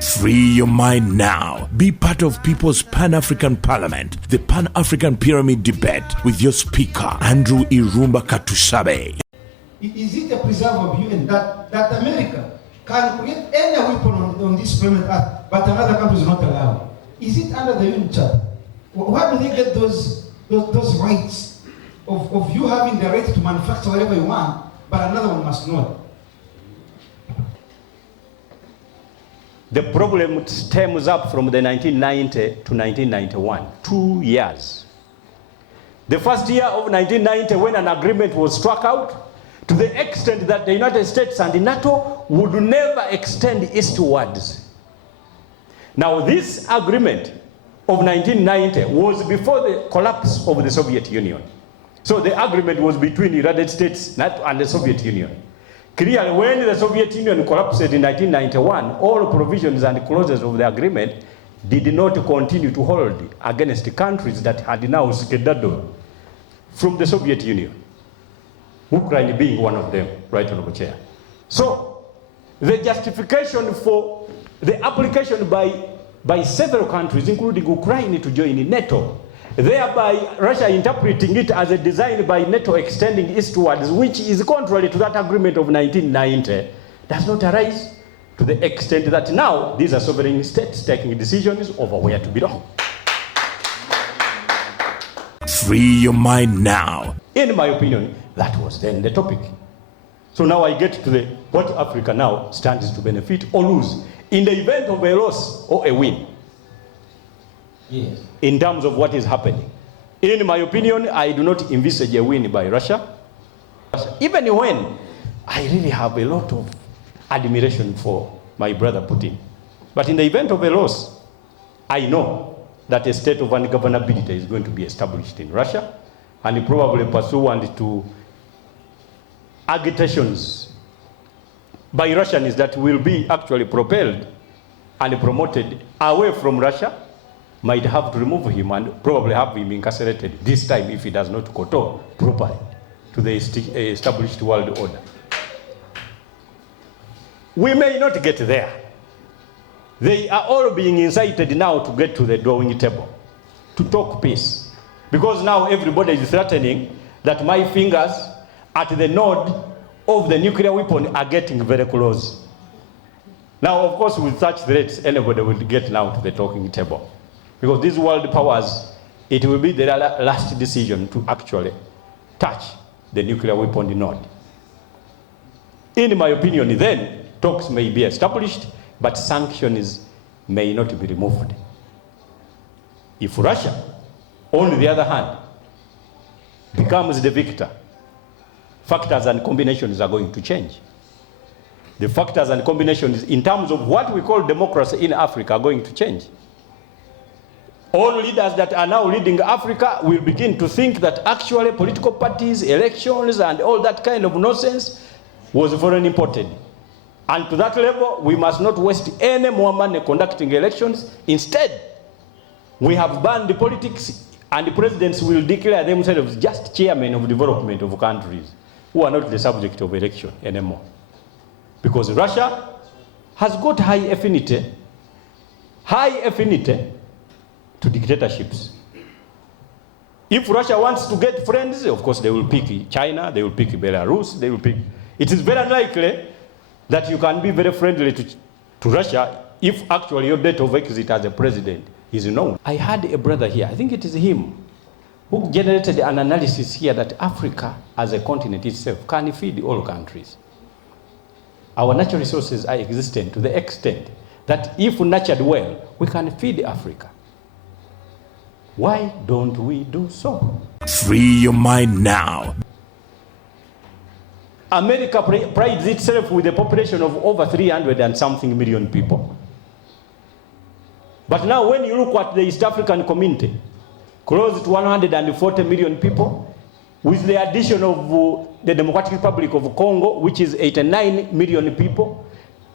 Free your mind now. Be part of People's Pan-African Parliament, the Pan-African Pyramid Debate with your speaker, Andrew Irumba Katusabe. Is it a preserve of UN that America can create any weapon on this planet Earth, but another country is not allowed? Is it under the UN Charter? Where do they get those rights of you having the right to manufacture whatever you want, but another one must not? The problem stems up from the 1990 to 1991, 2 years. The first year of 1990, when an agreement was struck out, to the extent that the United States and the NATO would never extend eastwards. Now, this agreement of 1990 was before the collapse of the Soviet Union. So the agreement was between the United States and the Soviet Union. Clearly, when the Soviet Union collapsed in 1991, all provisions and clauses of the agreement did not continue to hold against countries that had now skedaddled from the Soviet Union, Ukraine being one of them, right, Honorable Chair. So the justification for the application by several countries, including Ukraine, to join NATO, thereby Russia interpreting it as a design by NATO extending eastwards, which is contrary to that agreement of 1990, does not arise to the extent that now these are sovereign states taking decisions over where to belong. Free your mind now. In my opinion, that was then the topic. So now I get to what Africa now stands to benefit or lose in the event of a loss or a win. Yes. In terms of what is happening. In my opinion, I do not envisage a win by Russia. Even when I really have a lot of admiration for my brother Putin. But in the event of a loss, I know that a state of ungovernability is going to be established in Russia, and probably pursuant to agitations by Russians that will be actually propelled and promoted away from Russia, might have to remove him and probably have him incarcerated, this time if he does not kowtow properly to the established world order. We may not get there. They are all being incited now to get to the drawing table, to talk peace. Because now everybody is threatening that my fingers at the node of the nuclear weapon are getting very close. Now, of course, with such threats, anybody will get now to the talking table. Because these world powers, it will be the last decision to actually touch the nuclear weapon node. In my opinion, then, talks may be established, but sanctions may not be removed. If Russia, on the other hand, becomes the victor, factors and combinations are going to change. The factors and combinations in terms of what we call democracy in Africa are going to change. All leaders that are now leading Africa will begin to think that actually political parties, elections, and all that kind of nonsense was foreign imported. And to that level, we must not waste any more money conducting elections. Instead, we have banned the politics, and the presidents will declare themselves just chairmen of development of countries who are not the subject of election anymore. Because Russia has got high affinity to dictatorships. If Russia wants to get friends, of course they will pick China, they will pick Belarus, they will pick. It is very unlikely that you can be very friendly to Russia if actually your date of exit as a president is known. I had a brother here, I think it is him, who generated an analysis here that Africa as a continent itself can feed all countries. Our natural resources are existent to the extent that if nurtured well, we can feed Africa. Why don't we do so? Free your mind now. America prides itself with a population of over 300 and something million people. But now when you look at the East African community, close to 140 million people, with the addition of the Democratic Republic of Congo, which is 89 million people,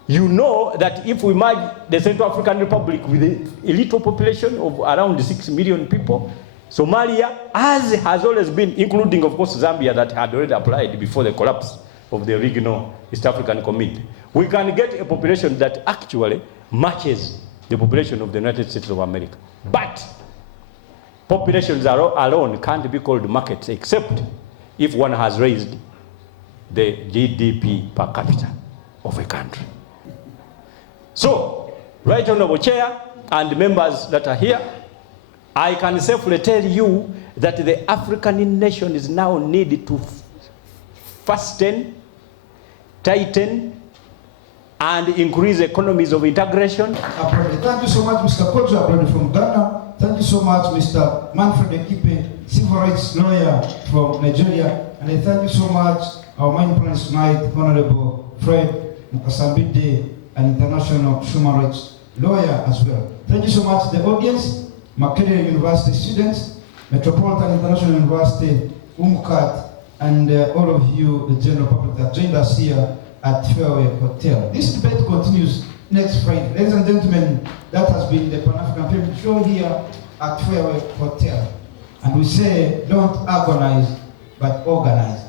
you know that if we merge the Central African Republic with a little population of around 6 million people, Somalia, as has always been, including of course Zambia that had already applied before the collapse of the regional East African Community, we can get a population that actually matches the population of the United States of America. But populations alone can't be called markets except if one has raised the GDP per capita of a country. So, Right Honorable Chair and members that are here, I can safely tell you that the African nations now need to fasten, tighten, and increase economies of integration. Thank you so much, Mr. Kojo from Ghana. Thank you so much, Mr. Manfred Ekipe, civil rights lawyer from Nigeria. And I thank you so much, our main panelist tonight, Honorable Fred Mukasa, Mbidde, an international human rights lawyer as well. Thank you so much, the audience, Makerere University students, Metropolitan International University, UMCAT, and all of you, the general public that joined us here at Fairway Hotel. This debate continues next Friday. Ladies and gentlemen, that has been the Pan-African Pyramid Show here at Fairway Hotel. And we say, don't agonize, but organize.